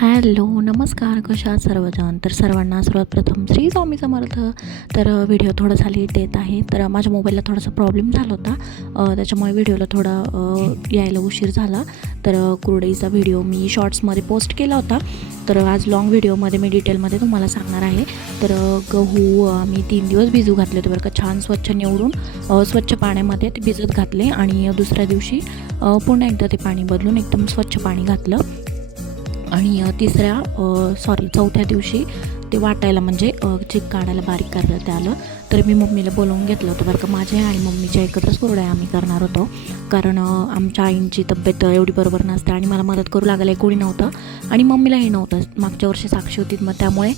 Hello, नमस्कार. कशा आहात सर्वजण? तर सर्वांना सर्वात प्रथम श्री स्वामी समर्थ. तर व्हिडिओ थोडासा लेट येत आहे. तर माझ्या मोबाईलला थोडासा प्रॉब्लेम झाला होता, त्याच्यामुळे व्हिडिओला थोडा यायला उशीर झाला. तर कुरडईचा व्हिडिओ मी शॉर्ट्समध्ये पोस्ट केला होता. तर आज लॉंग व्हिडिओमध्ये मी डिटेलमध्ये तुम्हाला सांगणार आहे. तर गहू आम्ही 3 दिवस भिजू घातले होते बरं का, छान स्वच्छ निवडून स्वच्छ पाण्यामध्ये ते भिजत घातले आणि दुसऱ्या दिवशी पुन्हा एकदा ते पाणी बदलून एकदम स्वच्छ पाणी घातलं. आणि चौथ्या दिवशी ते वाटायला म्हणजे चिक काढायला बारीक करायला ते आलं. तर मी मम्मीला बोलवून घेतलं होतं बरं का. माझ्या आणि मम्मीच्या एकत्रच कुरडया आम्ही करणार होतो, कारण आमच्या आईंची तब्येत एवढी बरोबर नसते आणि मला मदत करू लागायला कोणी नव्हतं आणि मम्मीलाही नव्हतं. मागच्या वर्षी साक्षी होती, मग त्यामुळे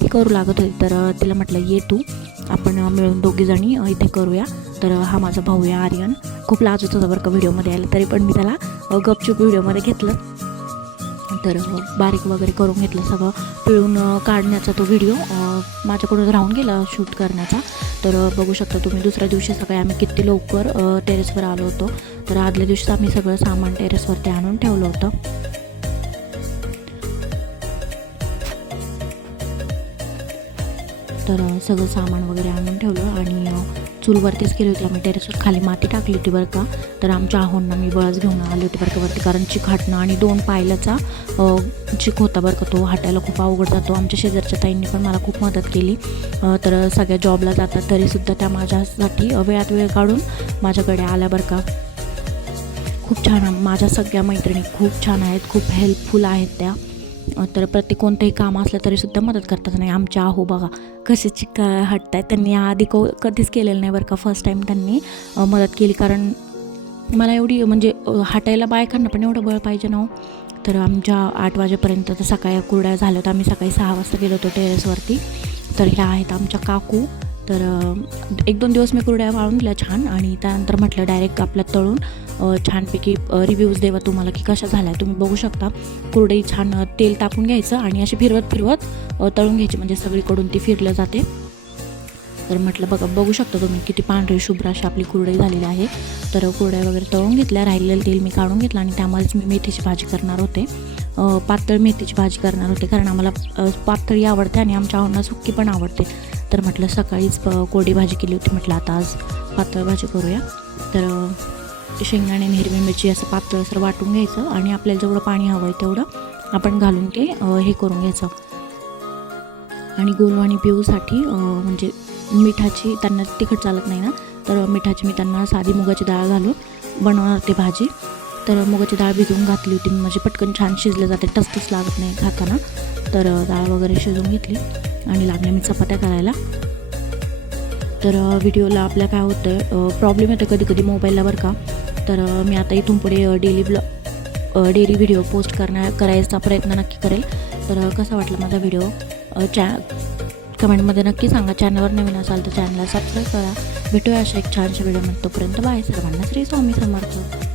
ती करू लागत होती. तर तिला म्हटलं, ये तू, आपण मिळून दोघीजणी इथे करूया. तर हा माझा भाऊ आहे आर्यन, खूप लाजत होता बरं का व्हिडिओमध्ये यायला, तरी पण मी त्याला गपचूप व्हिडिओमध्ये घेतलं. तर बारीक वगैरे करून घेतलं, सगळं पिळून काढण्याचा तो व्हिडिओ माझ्याकडून राहून गेला शूट करण्याचा. तर बघू शकता तुम्ही, दुसऱ्या दिवशी सकाळी आम्ही किती लवकर टेरेसवर आलो होतो. तर आदल्या दिवशीच आम्ही सगळं सामान टेरेसवरती आणून ठेवलं होतं. तर सगळं सामान वगैरे आणून ठेवलं आणि चूलवरतीच केली होती आम्ही. टेरेसवर खाली माती टाकली होती बरं का. तर आमच्या आहोंना मी बळच घेऊन आली होती बरं का वरती, कारण चिक हाटणं आणि 2 पायलाचा चिक होता बरं का, तो हाटायला खूप अवघड जातो. आमच्या शेजारच्या ताईंनी पण मला खूप मदत केली. तर सगळ्या जॉबला जातात तरीसुद्धा त्या माझ्यासाठी वेळात वेळ काढून माझ्याकडे आल्या बरं का. खूप छान, माझ्या सगळ्या मैत्रिणी खूप छान आहेत, खूप हेल्पफुल आहेत त्या. तर प्रत्येक कोणतंही काम असलं तरीसुद्धा मदत करतात. नाही, आमच्या आहो बघा कसे चिक हटत आहेत. त्यांनी आधी कधीच केलेलं नाही बरं का, फर्स्ट टाईम त्यांनी मदत केली. कारण मला एवढी म्हणजे हटायला बायकांना पण एवढं बळ पाहिजे ना हो. तर आमच्या 8 वाजेपर्यंत तर सकाळी कुरड्या झाल्या होत्या. आम्ही सकाळी 6 वाजता गेलो होतो टेरेसवरती. तर ह्या आहेत आमच्या काकू. तर 1-2 दिवस मी कुरड्या वाळून दिल्या छान, आणि त्यानंतर म्हटलं डायरेक्ट आपल्या तळून छानपैकी रिव्ह्यूज देवा तुम्हाला की कशा झाल्या. तुम्ही बघू शकता, कुरडई छान तेल टाकून घ्यायचं आणि अशी फिरवत तळून घ्यायची, म्हणजे सगळीकडून ती फिरलं जाते. तर म्हटलं बघू शकता तुम्ही किती पांढरी शुभ्र अशी आपली कुरडई झालेली आहे. तर कुरड्या वगैरे तळून घेतल्या, राहिलेलं तेल मी काढून घेतलं आणि त्यामध्येच मी मेथीची भाजी करणार होते. पातळ मेथीची भाजी करणार होते, कारण आम्हाला पातळी आवडते आणि आमच्या आहोंना सुक्की पण आवडते. तर म्हटलं सकाळीच कोरडी भाजी केली होती, म्हटलं आता आज पातळ भाजी करूया. तर शेंगदाणे आणि हिरवी मिरची असं पातळसर वाटून घ्यायचं आणि आपल्याला जेवढं पाणी हवं आहे तेवढं आपण घालून ते हे करून घ्यायचं. आणि गोलू आणि पिऊसाठी म्हणजे मिठाची, त्यांना तिखट चालत नाही ना, तर मिठाची मी त्यांना साधी मुगाची डाळ घालून बनवणार ते भाजी. तर मुगाची डाळ भिजवून घातली होती, म्हणजे पटकन छान शिजले जाते, टसटस लागत नाही खाताना. तर डाळ वगैरे शिजवून घेतली आणि लागल्या मी चपात्या करायला. तर व्हिडिओला आपल्या काय होतं, प्रॉब्लेम येतो कधी मोबाईलला बरं का. तर मी आता इथून पुढे डेली व्हिडिओ पोस्ट करायचा प्रयत्न नक्की करेल. तर कसा वाटला माझा व्हिडिओ कमेंटमध्ये नक्की सांगा. चॅनलवर नवीन असाल तर चॅनलला सबस्क्राईब करा. भेटूया अशा एक छानशा व्हिडिओमध्ये. तोपर्यंत बाय सर्वांना. श्री स्वामी समर्थ.